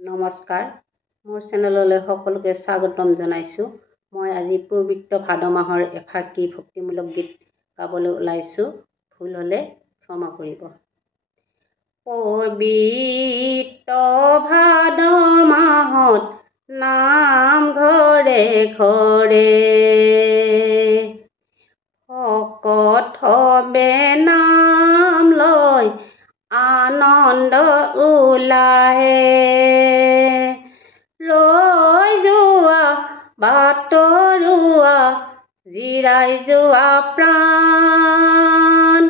নমস্কাৰ, মোৰ চেনেললৈ সকলোকে স্বাগতম জনাইছোঁ। মই আজি পবিত্ৰ ভাদ মাহৰ এফাকি ভক্তিমূলক গীত গাবলৈ ওলাইছোঁ। ভুল হ'লে ক্ষমা কৰিব। পবিত্ৰ ভাদ মাহত নামঘৰে ঘৰে ভকত সবে নাম লয়, আনন্দ উলাহে। লৈ যোৱা বাটৰুৱা, জিৰাই যোৱা প্ৰাণ,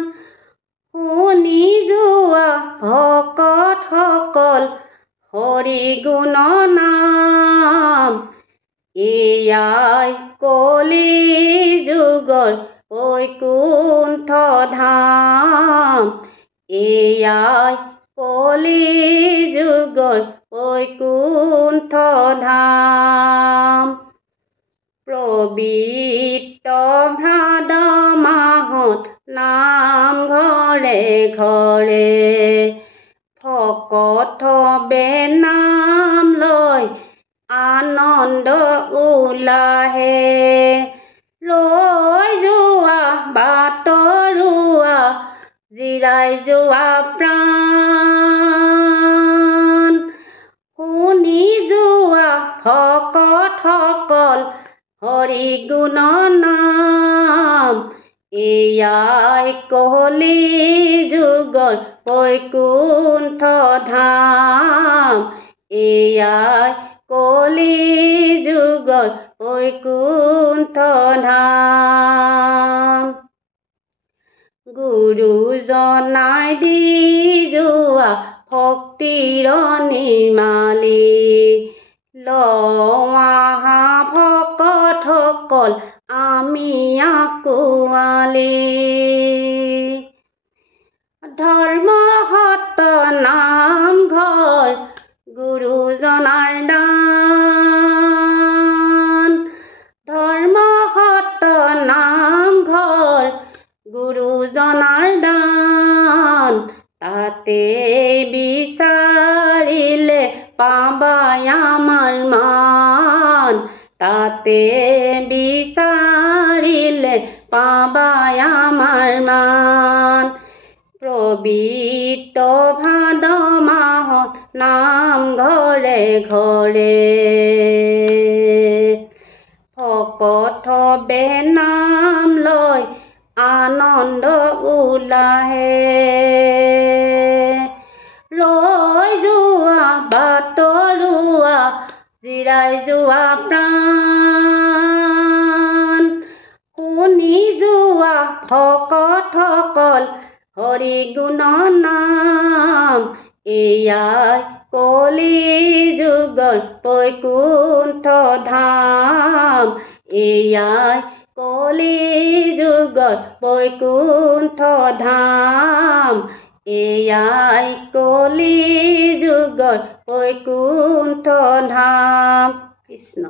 শুনি যোৱা ভকত সকল হৰি গুণ নাম। এয়াই কলি যুগৰ বৈকুণ্ঠ ধাম, এয়াই কলি যুগৰ বৈকুণ্ঠ ধাম। পবিত্ৰ ভাদ মাহত নামঘৰে ঘৰে ভকত সবে নাম লয়, আনন্দ উলাহে। লৈ যোৱা বাটৰুৱা, জিৰাই যোৱা প্ৰাণ, শুনি যোৱা ভকত সকল হৰি গুণ নাম। এয়াই কলি যুগৰ বৈকুণ্ঠ ধাম, এয়াই কলি যুগৰ বৈকুণ্ঠ ধাম। গুৰুজনাই দি যোৱা ভক্তিৰ নিৰ্মালি, লওঁ আহা ভকত সকল আমি আঁকোৱালি। ধৰ্ম সত্ৰ নামঘৰ গুৰুজনাৰ দান, ধৰ্ম সত্ৰ নামঘৰ গুৰুজনাৰ দান। তাতে বিচাৰিলে পাবাই আমাৰ মান, তাতে বিচাৰিলে পাবাই আমাৰ মান। পবিত্ৰ ভাদ মাহত নামঘৰে ঘৰে ভকত সবে নাম লয়, আনন্দ উলাহে। লৈ যোৱা বাটৰুৱা, জিৰাই যোৱা প্ৰাণ, শুনি যোৱা ভকত সকল হৰি গুণ নাম। এয়াই কলি যুগৰ বৈকুণ্ঠ ধাম, এয়াই কলি যুগৰ বৈকুণ্ঠ ধাম, এয়াই কলি যুগৰ বৈকুণ্ঠ ধাম। কৃষ্ণ।